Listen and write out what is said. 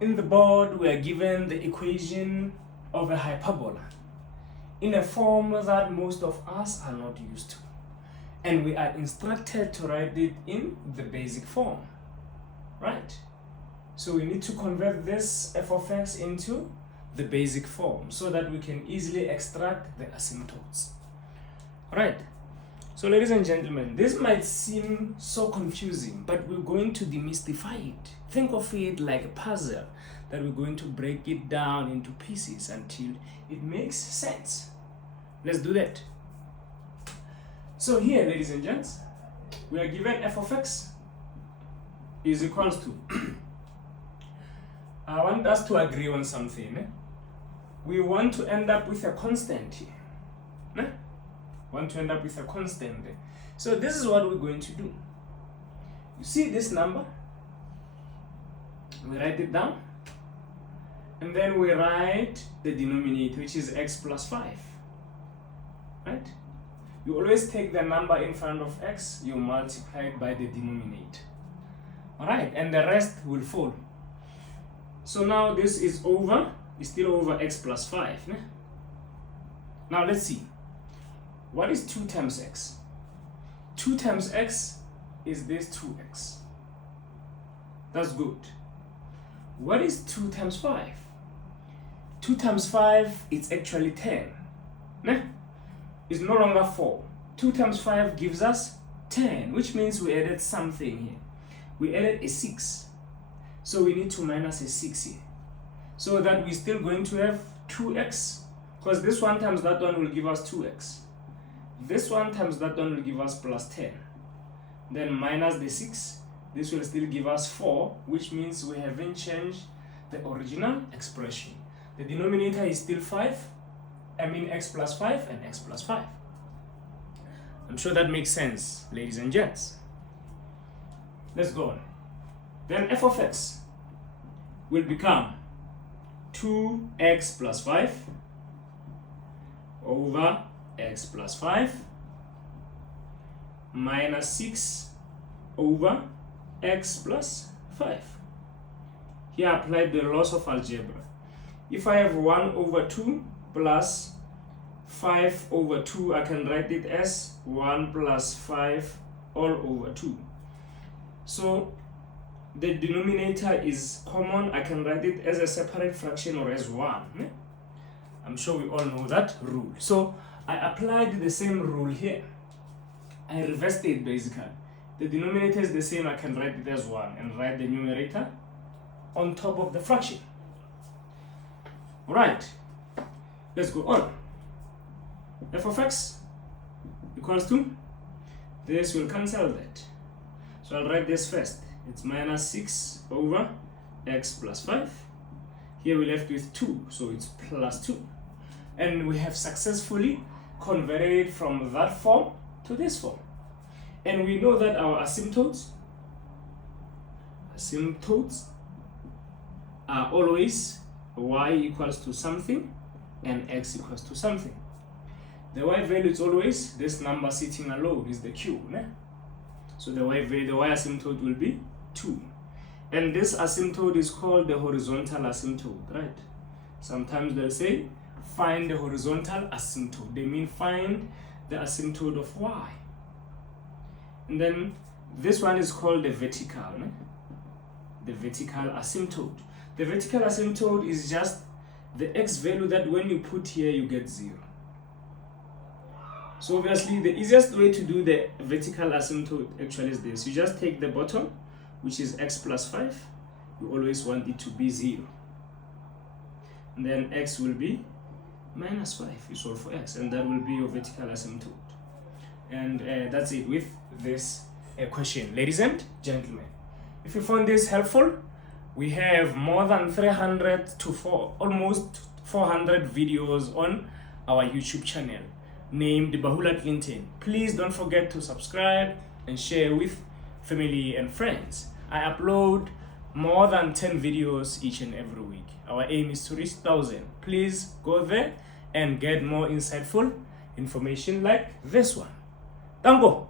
In the board, we are given the equation of a hyperbola in a form that most of us are not used to. And we are instructed to write it in the basic form, right? So we need to convert this f of x into the basic form so that we can easily extract the asymptotes. Right? So ladies and gentlemen, this might seem so confusing, but we're going to demystify it. Think of it like a puzzle that we're going to break it down into pieces until it makes sense. Let's do that. So here, ladies and gents, we are given f of x is equals to I want us to agree on something. We want to end up with a constant here. Want to end up with a constant there. So this is what we're going to do. You see this number? We write it down. And then we write the denominator, which is x plus 5. Right? You always take the number in front of x, you multiply it by the denominator. Alright, and the rest will follow. So now this is still over x plus 5. Ne? Now let's see. What is 2 times x? 2 times x is this 2x. That's good. What is 2 times 5? 2 times 5 is actually 10. Ne? It's no longer 4. 2 times 5 gives us 10, which means we added something here. We added a 6. So we need to minus a 6 here. So that we're still going to have 2x, because this one times that one will give us 2x. This one times that one will give us plus 10. Then minus the 6, this will still give us 4, which means we haven't changed the original expression. The denominator is still 5, x plus 5 and x plus 5. I'm sure that makes sense, ladies and gents. Let's go on. Then f of x will become 2x plus 5 over x plus 5 minus 6 over x plus 5. Here I applied the laws of algebra. If I have 1 over 2 plus 5 over 2, I can write it as 1 plus 5 all over 2. So the denominator is common. I can write it as a separate fraction or as 1. I'm sure we all know that rule. So I applied the same rule here. I reversed it basically. The denominator is the same. I can write it as 1 and write the numerator on top of the fraction. Alright, let's go on. F of x equals to, this will cancel that. So I'll write this first. It's minus 6 over x plus 5. Here we're left with 2, so it's plus 2. And we have successfully converted from that form to this form. And we know that our asymptotes are always y equals to something and x equals to something. The y value is always this number sitting alone, is the q. Ne? So the y asymptote will be 2. And this asymptote is called the horizontal asymptote, right? Sometimes they'll say, find the horizontal asymptote. They mean find the asymptote of y. And then this one is called the vertical, ne? The vertical asymptote. The vertical asymptote is just the x value that when you put here, you get 0. So obviously, the easiest way to do the vertical asymptote actually is this. You just take the bottom, which is x plus 5. You always want it to be 0. And then x will be minus 5. You solve for x, and that will be your vertical asymptote. And that's it with this equation. Ladies and gentlemen, if you found this helpful, we have more than 300 to almost 400 videos on our YouTube channel named Bahula Clinton. Please don't forget to subscribe and share with family and friends. I upload more than 10 videos each and every week. Our aim is to reach 1,000. Please go there and get more insightful information like this one. Tango!